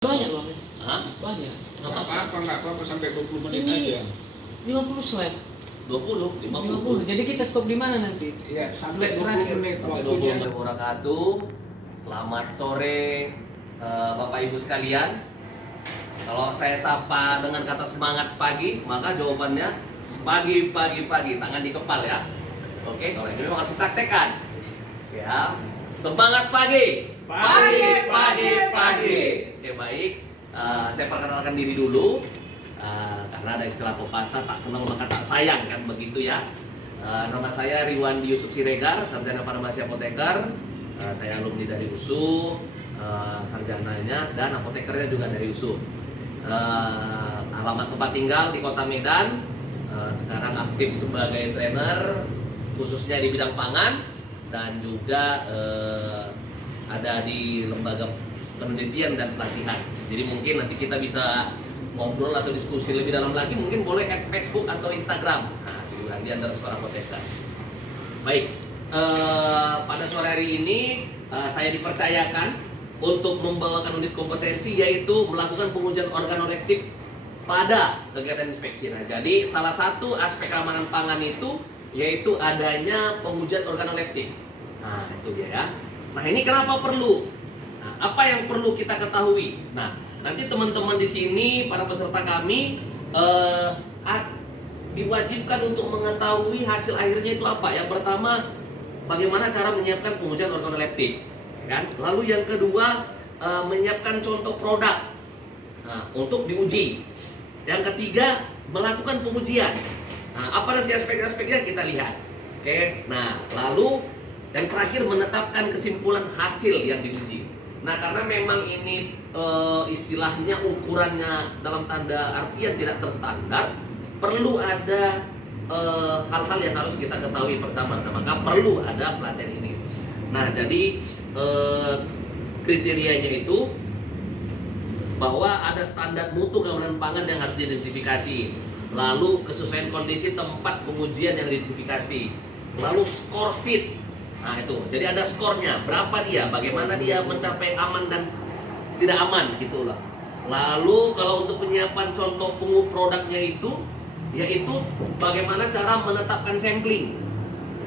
Banyak Bang. Hah? Banyak. Nggak apa-apa sampai 20 menit Ini aja. 50 slide. 20, 50. 50. Jadi kita stop di mana nanti? Iya, sampai Slide 20 terakhir. menit Sampai waktunya. 20 wabarakatuh. Selamat sore Bapak Ibu sekalian. Kalau saya sapa dengan kata semangat pagi, maka jawabannya pagi. Tangan di kepal ya. Oke, kalau ini memang harus praktekkan. Ya, semangat pagi. Pagi. Oke, baik. Saya perkenalkan diri dulu. Karena ada istilah pepatah tak kenal maka tak sayang, kan begitu ya. Nama saya Riwandi Yusuf Siregar, sarjana farmasi apoteker. Saya alumni dari USU, sarjananya dan apotekernya juga dari USU. Alamat tempat tinggal di Kota Medan. Sekarang aktif sebagai trainer khususnya di bidang pangan dan juga ada di lembaga penelitian dan pelatihan. Jadi mungkin nanti kita bisa ngobrol atau diskusi lebih dalam lagi, mungkin boleh at Facebook atau Instagram. Nah, di antara sekolah apoteker. Baik, pada sore hari ini saya dipercayakan untuk membawakan unit kompetensi, yaitu melakukan pengujian organoleptik pada kegiatan inspeksi. Nah, jadi salah satu aspek keamanan pangan itu yaitu adanya pengujian organoleptik. Nah, itu dia ya. Nah, ini kenapa perlu? Nah, apa yang perlu kita ketahui? Nah, nanti teman-teman di sini, para peserta kami diwajibkan untuk mengetahui hasil akhirnya itu apa. Yang pertama, bagaimana cara menyiapkan pengujian organoleptik, kan? Lalu yang kedua, menyiapkan contoh produk untuk diuji. Yang ketiga, melakukan pengujian. Nah, apa nanti aspek-aspeknya kita lihat. Oke. Nah, lalu yang terakhir, menetapkan kesimpulan hasil yang diuji. Nah, karena memang ini istilahnya ukurannya dalam tanda artian tidak terstandar, perlu ada hal-hal yang harus kita ketahui bersama. Nah, maka perlu ada pelatihan ini. Nah, jadi kriterianya itu bahwa ada standar mutu keamanan pangan yang harus diidentifikasi, lalu kesesuaian kondisi tempat pengujian yang diidentifikasi, lalu skor sheet. Nah, itu, jadi ada skornya, berapa dia, bagaimana dia mencapai aman dan tidak aman gitu loh. Lalu kalau untuk penyiapan contoh produknya itu, yaitu bagaimana cara menetapkan sampling,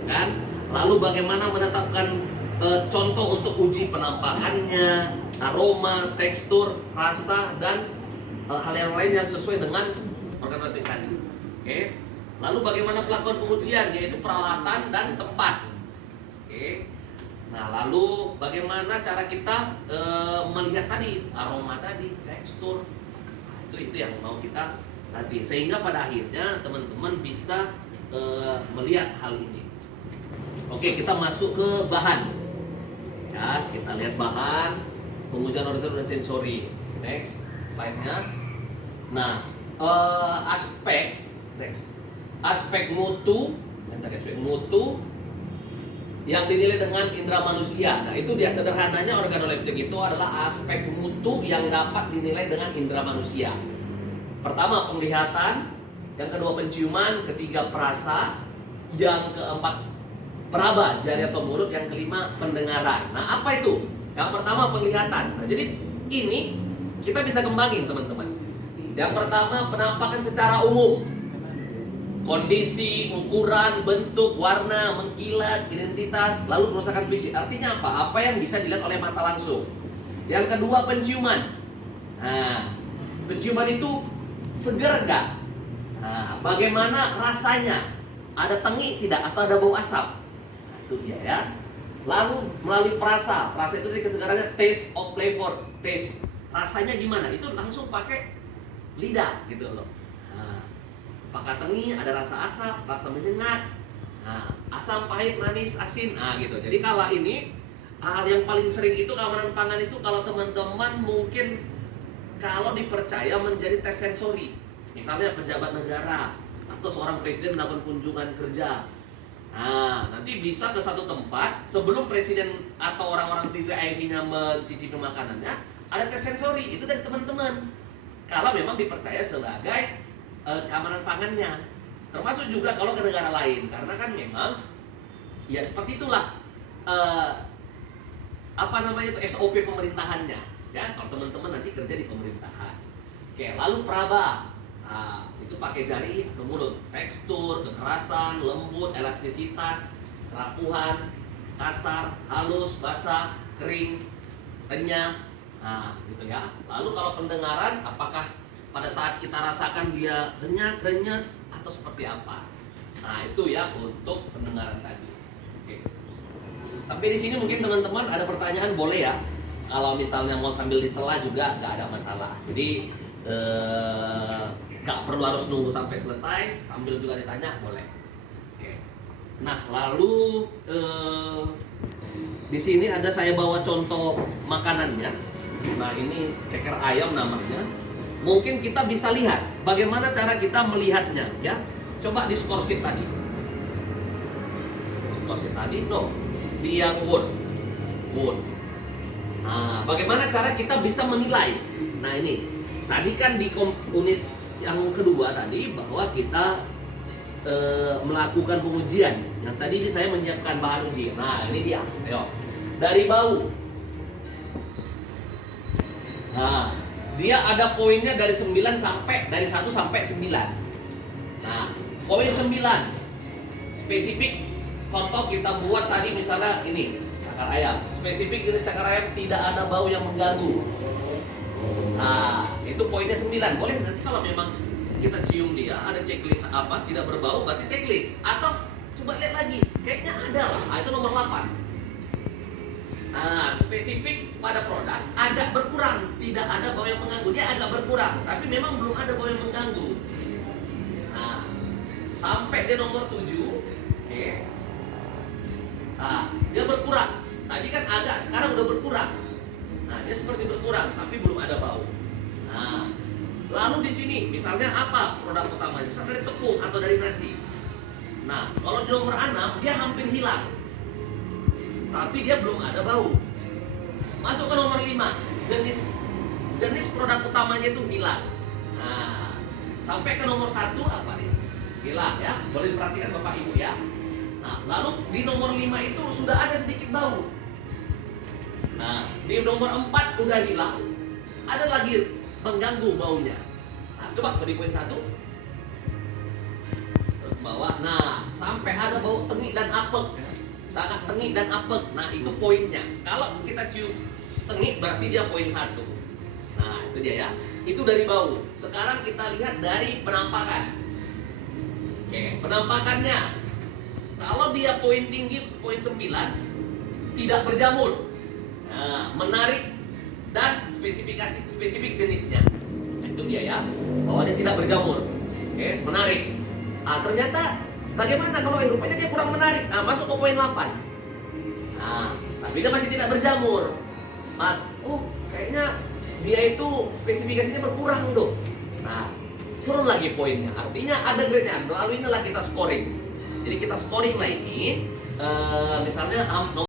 kan? Lalu bagaimana menetapkan contoh untuk uji penampakannya, aroma, tekstur, rasa, dan hal yang lain yang sesuai dengan organoleptik tadi. Oke. Lalu bagaimana pelakuan pengujian, yaitu peralatan dan tempat. Oke. Nah, lalu bagaimana cara kita melihat tadi aroma tadi, tekstur. Nah, itu yang mau kita latih, sehingga pada akhirnya teman-teman bisa melihat hal ini. Oke, kita masuk ke bahan. Ya, kita lihat bahan pengujian organoleptik dan sensori. Next, slide-nya. Nah, aspek mutu, aspek mutu yang dinilai dengan indera manusia. Nah, itu dia sederhananya, organoleptik itu adalah aspek mutu yang dapat dinilai dengan indera manusia. Pertama, penglihatan, yang kedua penciuman, ketiga perasa, yang keempat peraba, jari atau mulut, yang kelima pendengaran. Nah, apa itu? Yang pertama penglihatan. Nah, jadi ini kita bisa kembangin, teman-teman. Yang pertama, penampakan secara umum. Kondisi, ukuran, bentuk, warna, mengkilat, identitas, lalu kerusakan fisik. Artinya apa? Apa yang bisa dilihat oleh mata langsung. Yang kedua, penciuman. Nah, penciuman itu segar nggak? Nah, bagaimana rasanya? Ada tengi tidak? Atau ada bau asap? Nah, itu dia ya. Lalu melalui perasa. Perasa itu dari kesegarannya taste of flavor. Taste. Rasanya gimana? Itu langsung pakai lidah gitu loh. Apakah tengi, ada rasa asap, rasa menyengat, nah, asam, pahit, manis, asin, nah gitu. Jadi kalau ini hal yang paling sering itu keamanan pangan itu, kalau teman-teman mungkin kalau dipercaya menjadi tes sensori, misalnya pejabat negara atau seorang presiden melakukan kunjungan kerja. Nah, nanti bisa ke satu tempat sebelum presiden atau orang-orang VVIP-nya mencicipi makanannya, ada tes sensori itu dari teman-teman. Kalau memang dipercaya sebagai keamanan pangannya, termasuk juga kalau ke negara lain, karena kan memang ya seperti itulah SOP pemerintahannya. ya kalau teman-teman nanti kerja di pemerintahan. Oke, lalu praba. Nah, itu pakai jari atau mulut. Tekstur, kekerasan, lembut, elastisitas, kerapuhan, kasar, halus, basah, kering, renyah. Nah, gitu ya. Lalu kalau pendengaran, apakah pada saat kita rasakan dia renyah, renyes, atau seperti apa? Nah, itu ya untuk pendengaran tadi. Oke. Sampai di sini mungkin teman-teman ada pertanyaan, boleh ya. Kalau misalnya mau sambil disela juga nggak ada masalah. Jadi nggak perlu harus nunggu sampai selesai, sambil juga ditanya boleh. Oke. Nah, lalu di sini ada saya bawa contoh makanannya. Nah, ini ceker ayam namanya. Mungkin kita bisa lihat bagaimana cara kita melihatnya, ya. Coba di score sheet tadi. Score sheet tadi, no. Di yang Word. Nah, bagaimana cara kita bisa menilai? Nah, ini. Tadi kan di unit yang kedua tadi bahwa kita melakukan pengujian. Yang tadi saya menyiapkan bahan uji. Nah, ini dia. Ayo. Dari bau. Nah, dia ada poinnya dari 1 sampai 9. Nah, poin 9 spesifik. Contoh kita buat tadi misalnya ini cakar ayam. Spesifik jenis cakar ayam tidak ada bau yang mengganggu. Nah, itu poinnya 9. Boleh nanti kalau memang kita cium dia ada checklist apa tidak berbau berarti checklist. Atau coba lihat lagi, kayaknya ada lah. Nah, itu nomor 8. Nah, spesifik pada produk agak berkurang, tidak ada bau yang mengganggu. Dia agak berkurang, tapi memang belum ada bau yang mengganggu. Nah, sampai di nomor 7, oke. Nah, dia berkurang. Tadi kan agak, sekarang udah berkurang. Nah, dia seperti berkurang, tapi belum ada bau. Nah, lalu di sini, misalnya apa produk utamanya? Misalnya dari tepung atau dari nasi. Nah, kalau di nomor 6, dia hampir hilang. Tapi dia belum ada bau. Masuk ke nomor 5, jenis produk utamanya itu hilang. Nah, sampai ke nomor 1 apa nih? Hilang ya, boleh diperhatikan Bapak Ibu ya. Nah, lalu di nomor 5 itu sudah ada sedikit bau. Nah, di nomor 4 udah hilang, ada lagi mengganggu baunya. Nah, coba di poin 1 terus bawah. Nah, sampai ada bau tengik dan apek. Sangat tengik dan apek. Nah, itu poinnya. Kalau kita cium tengik berarti dia poin 1. Nah, itu dia ya. Itu dari bau. Sekarang kita lihat dari penampakan. Oke, penampakannya. Kalau dia poin tinggi, poin 9, tidak berjamur. Nah, menarik dan spesifik jenisnya. Itu dia ya. Bahwa dia tidak berjamur. Oke, menarik. Nah, ternyata bagaimana kalau rupanya dia kurang menarik? Nah, masuk ke poin 8. Nah, tapi dia masih tidak berjamur. Kayaknya dia itu spesifikasinya berkurang dong. Nah, turun lagi poinnya. Artinya ada grade-nya. Lalu inilah kita scoring. Jadi kita scoring lah ini. Misalnya